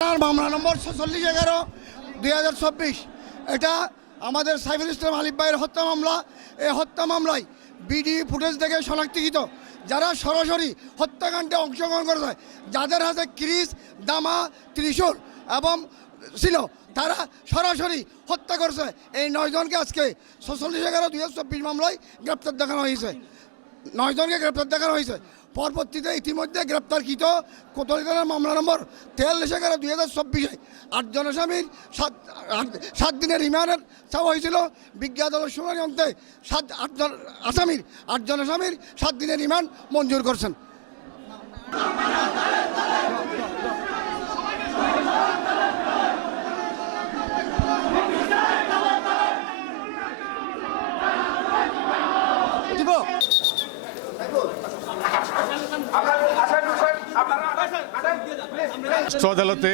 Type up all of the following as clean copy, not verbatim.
মামলা নম্বর 46/11/2024। এটা আমাদের সাইফুল ইসলাম আলিফ ভাইয়ের হত্যা মামলা। এই হত্যা মামলায় ভিডিও ফুটেজ থেকে শনাক্তিকৃত যারা সরাসরি হত্যাকাণ্ডে অংশগ্রহণ করেছে, যাদের হাতে ক্রিস, দামা, ত্রিশূল এবং ছিল, তারা সরাসরি হত্যা করছে। এই 9 জনকে আজকে 46/11/2024 মামলায় গ্রেপ্তার দেখানো হয়েছে। 9 জনকে গ্রেপ্তার দেখানো হয়েছে। পরবর্তীতে ইতিমধ্যে গ্রেপ্তারকৃত কোতোয়ালি থানার মামলা নম্বর 43/11/2024 8 জন আসামির 7 দিনের রিমান্ডের চাওয়া হয়েছিল। বিজ্ঞ আদালত শুনানি অন্তে 8 জন আসামির 7 দিনের রিমান্ড মঞ্জুর করছেন। আদালতে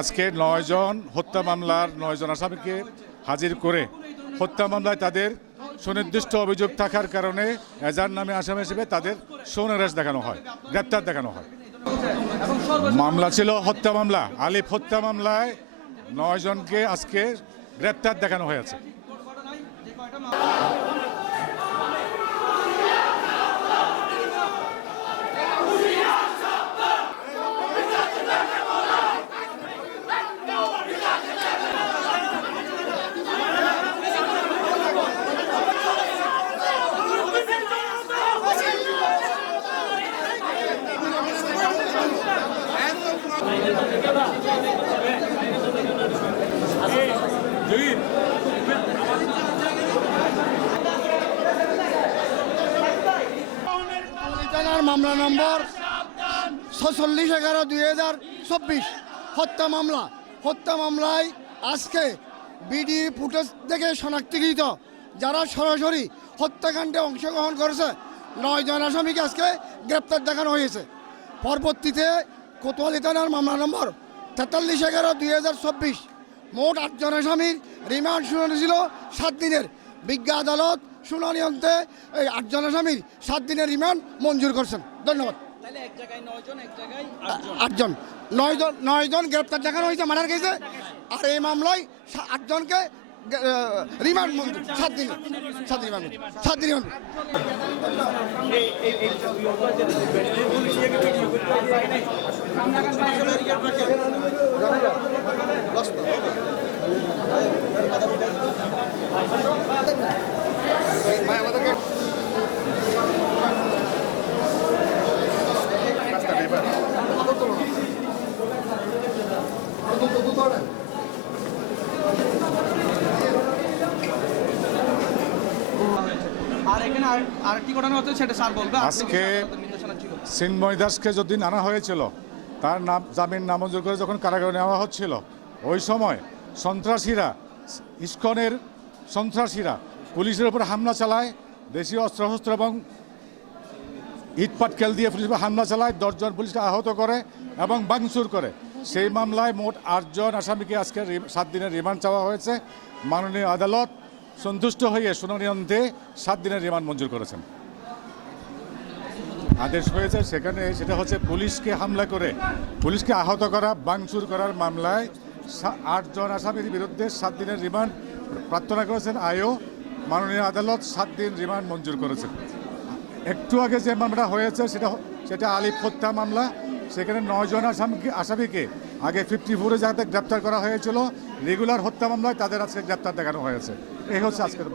আজকে 9 জন হত্যা মামলার 9 জন আসামিকে হাজির করে হত্যা মামলায় তাদের সুনির্দিষ্ট অভিযোগ থাকার কারণে এজার নামে আসামি হিসেবে তাদের সৌনারাস দেখানো হয়, গ্রেপ্তার দেখানো হয়। মামলা ছিল হত্যা মামলা। আলিফ হত্যা মামলায় 9 জনকে আজকে গ্রেপ্তার দেখানো হয়েছে। মামলা নম্বর 46/11/2024 হত্যা মামলা। হত্যা মামলায় আজকে ভিডিও ফুটেজ থেকে শনাক্তিকৃত যারা সরাসরি হত্যাকাণ্ডে অংশগ্রহণ করেছে 9 জন আসামিকে আজকে গ্রেপ্তার দেখানো হয়েছে। পরবর্তীতে কোতোয়ালি থানার মামলা নম্বর 43/11/2024 মোট 8 জন আসামির রিমান্ড শুনানি ছিল 7 দিনের। বিজ্ঞ আদালত শুনানি অন্তে এই 8 জন আসামির 7 দিনের রিমান্ড মঞ্জুর করছেন। ধন্যবাদ। 9 জন গ্রেপ্তার দেখানো হয়েছে মার্ডার কেসে, আর এই মামলায় 8 জনকে রিমান্ড মঞ্জুর 7 দিন রিমান্ড। আজকে চিন্ময় দাসকে যতদিন আনা হয়েছিল, তার নাম জামিন নামঞ্জুর করে যখন কারাগারে নেওয়া হচ্ছিল, ওই সময় সন্ত্রাসীরা, ইস্কনের সন্ত্রাসীরা পুলিশের উপর হামলা চালায়, দেশীয় অস্ত্রশস্ত্র এবং ইট পাটকেল দিয়ে পুলিশের উপর হামলা চালায়, 10 জন পুলিশকে আহত করে এবং ভাঙচুর করে। সেই মামলায় মোট 8 জন আসামিকে আজকে 7 দিনের রিমান্ড চাওয়া হয়েছে। মাননীয় আদালত সন্তুষ্ট হয়ে শুনানি অন্তে 7 দিনের রিমান্ড মঞ্জুর করেছেন। আদেশ হয়েছে সেখানে, সেটা হচ্ছে পুলিশকে হামলা করে, পুলিশকে আহত করা, ভাঙচুর করার মামলায় 8 জন আসামির বিরুদ্ধে 7 দিনের রিমান্ড প্রার্থনা করেছেন আইও। মাননীয় আদালত 7 দিন রিমান্ড মঞ্জুর করেছেন। একটু আগে যে মামলাটা হয়েছে সেটা আলিফ হত্যা মামলা। সেখানে 9 জন আসামিকে আগে 54-এ যাতে গ্রেপ্তার করা হয়েছিল রেগুলার হত্যা মামলায়, তাদের আজকে গ্রেপ্তার দেখানো হয়েছে। এই হচ্ছে আজকের